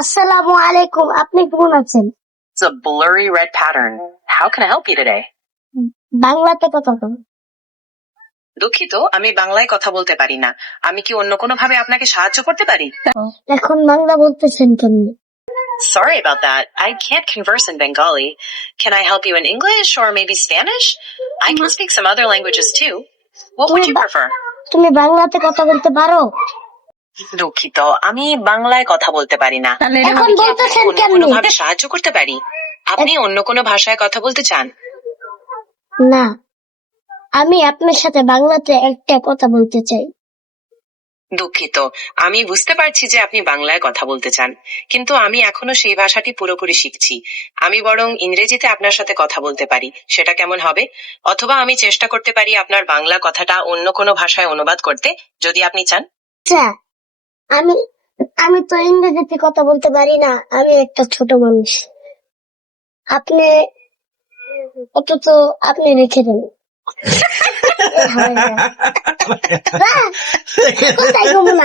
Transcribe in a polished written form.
আসসালামু আলাইকুম, আপনি কেমন আছেন? It's a blurry red pattern. How can I help you today? বাংলাতে কথা বলুন। দুঃখিত, আমি বাংলায় কথা বলতে পারি না। আমি কি অন্য কোনো ভাবে আপনাকে সাহায্য করতে পারি? এখন বাংলা বলতেছেন কেন? Sorry about that. I can't converse in Bengali. Can I help you in English or maybe Spanish? I can speak some other languages too. What would you prefer? তুমি বাংলাতে কথা বলতে পারো? দুঃখিত, আমি বাংলায় কথা বলতে পারি না। এখন বলতেছেন অন্য কেন? কোনো ভাবে সাহায্য করতে পারি? আপনি অন্য কোনো ভাষায় কথা বলতে চান? না, আমি আপনার সাথে বাংলাতে একটা কথা বলতে চাই। দুঃখিত, আমি বুঝতে পারছি যে আপনি বাংলায় কথা বলতে চান, কিন্তু আমি এখনো সেই ভাষাটি পুরোপুরি শিখছি। আমি বরং ইংরেজিতে আপনার সাথে কথা বলতে পারি, সেটা কেমন হবে? অথবা আমি চেষ্টা করতে পারি আপনার বাংলা কথাটা অন্য কোনো ভাষায় অনুবাদ করতে, যদি আপনি চান। আচ্ছা, আমি তো ইংরেজিতে কথা বলতে পারি না, আমি একটা ছোট মানুষ। আপনি অথচ আপনি রেখে দেন। কোথায় ঘুমো না